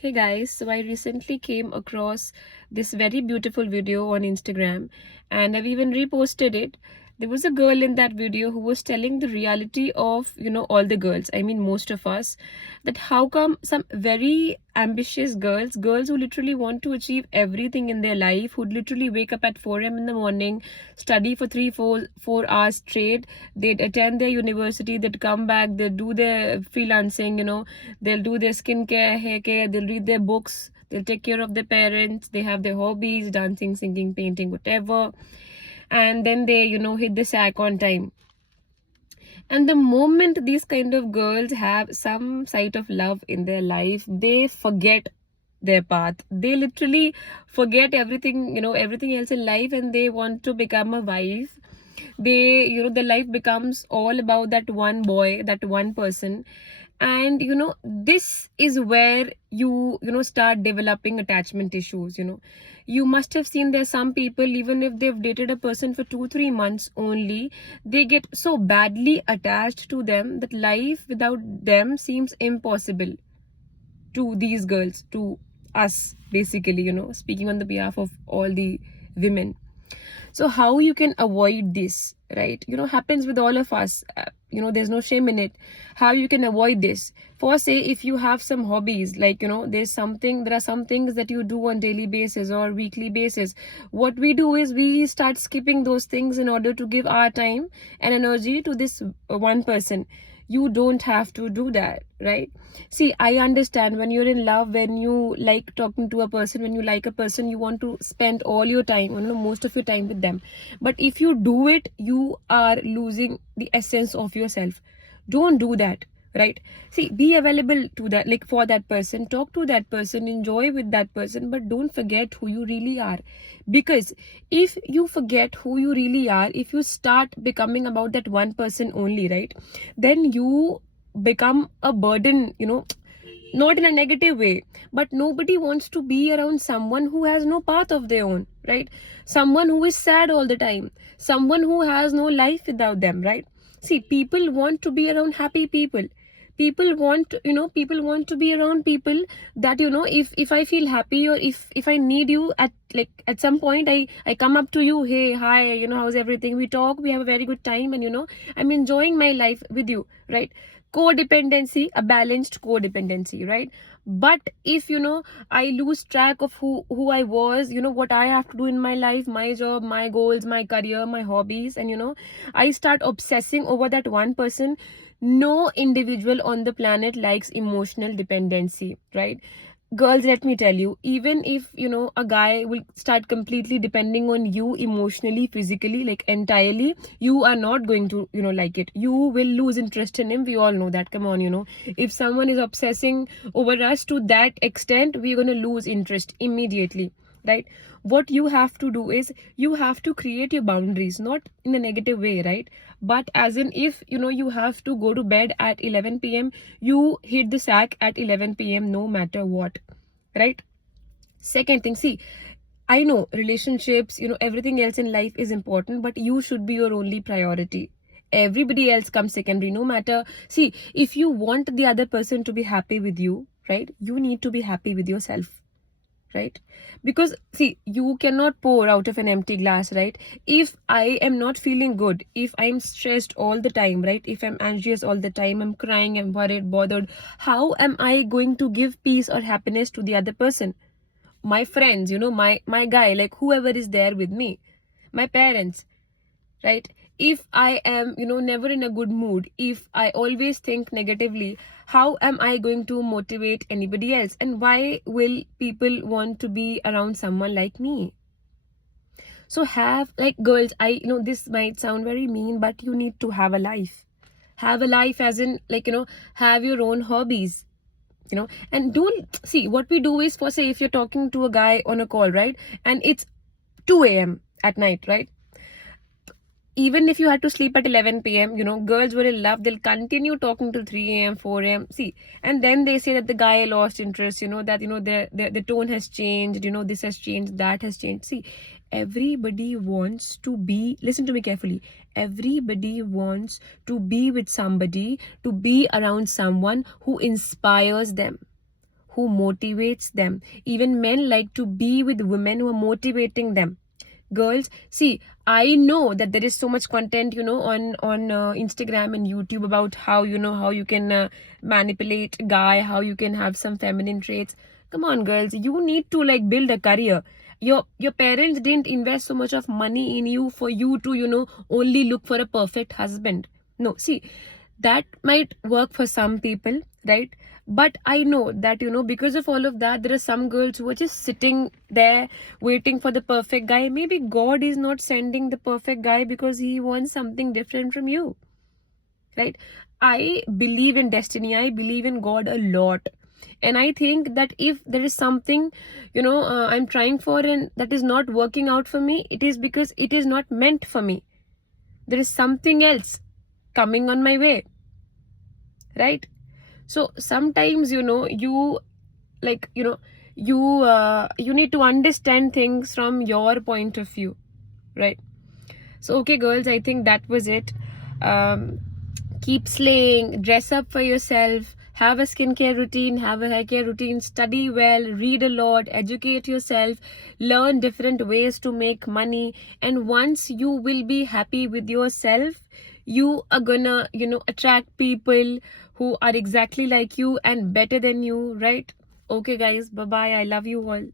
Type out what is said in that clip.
Hey guys, so I recently came across this very beautiful video on Instagram and I've even reposted it. There was a girl in that video who was telling the reality of, all the girls, I mean most of us, that how come some very ambitious girls who literally want to achieve everything in their life, who literally wake up at 4 a.m. in the morning, study for 4 hours straight, they'd attend their university, they'd come back, they'd do their freelancing, they'll do their skincare, hair care, they'll read their books, they'll take care of their parents, they have their hobbies, dancing, singing, painting, whatever. And then they, hit the sack on time. And the moment these kind of girls have some sight of love in their life, they forget their path. They literally forget everything, everything else in life, and they want to become a wife. They, their life becomes all about that one boy, that one person. And this is where you start developing attachment issues. You must have seen there's some people, even if they've dated a person for 2-3 months only, they get so badly attached to them that life without them seems impossible to these girls, to us, basically, speaking on the behalf of all the women. So how you can avoid this, right? Happens with all of us. There's no shame in it. How you can avoid this? For say, if you have some hobbies, like, there are some things that you do on daily basis or weekly basis. What we do is we start skipping those things in order to give our time and energy to this one person. You don't have to do that, right? See, I understand when you're in love, when you like talking to a person, when you like a person, you want to spend all your time, most of your time with them. But if you do it, you are losing the essence of yourself. Don't do that, right? See, be available to that, like, for that person, talk to that person, enjoy with that person, but don't forget who you really are. Because if you forget who you really are, if you start becoming about that one person only, right, then you become a burden, not in a negative way, but nobody wants to be around someone who has no path of their own, right? Someone who is sad all the time, someone who has no life without them, right? See, people want to be around happy people. People want to be around people that, if I feel happy, or if I need you at some point, I come up to you, hey, hi, how's everything, we talk, we have a very good time, and I'm enjoying my life with you, right? Codependency, a balanced codependency, right? But if I lose track of who I was, what I have to do in my life, my job, my goals, my career, my hobbies, and I start obsessing over that one person. No individual on the planet likes emotional dependency, right? Girls, let me tell you, even if a guy will start completely depending on you emotionally, physically, like entirely, you are not going to like it. You will lose interest in him. We all know that. Come on, if someone is obsessing over us to that extent, we're going to lose interest immediately, right? What you have to do is you have to create your boundaries, not in a negative way, right? But as in, if you have to go to bed at 11 p.m, you hit the sack at 11 p.m no matter what, right? Second thing, see, I know relationships, everything else in life is important, but you should be your only priority. Everybody else comes secondary. No matter, see, if you want the other person to be happy with you, right, you need to be happy with yourself, right? Because see, you cannot pour out of an empty glass, right? If I am not feeling good, if I'm stressed all the time, right, if I'm anxious all the time, I'm crying, I'm worried, bothered, how am I going to give peace or happiness to the other person? My friends, my guy, like whoever is there with me, my parents, right? If I am never in a good mood, if I always think negatively, how am I going to motivate anybody else? And why will people want to be around someone like me? So have, like, girls, I this might sound very mean, but you need to have a life. Have a life, as in, like, have your own hobbies, and don't see, what we do is, for say, if you're talking to a guy on a call, right, and it's 2 a.m at night, right? Even if you had to sleep at 11 p.m, girls were in love, they'll continue talking till 3 a.m, 4 a.m, see, and then they say that the guy lost interest, that the tone has changed, this has changed, that has changed. See, everybody wants to be, listen to me carefully, everybody wants to be with somebody, to be around someone who inspires them, who motivates them. Even men like to be with women who are motivating them. Girls, see, I know that there is so much content, on Instagram and YouTube about how, how you can manipulate a guy, how you can have some feminine traits. Come on, girls, you need to like build a career. Your parents didn't invest so much of money in you for you to, only look for a perfect husband. No, see, that might work for some people, right? But I know that, because of all of that, there are some girls who are just sitting there waiting for the perfect guy. Maybe God is not sending the perfect guy because he wants something different from you, right? I believe in destiny. I believe in God a lot. And I think that if there is something, I'm trying for and that is not working out for me, it is because it is not meant for me. There is something else coming on my way, right? So sometimes, you like, you need to understand things from your point of view, right? So okay, girls, I think that was it. Keep slaying, dress up for yourself, have a skincare routine, have a hair care routine, study well, read a lot, educate yourself, learn different ways to make money. And once you will be happy with yourself, you are gonna, attract people who are exactly like you and better than you, right? Okay, guys, bye bye. I love you all.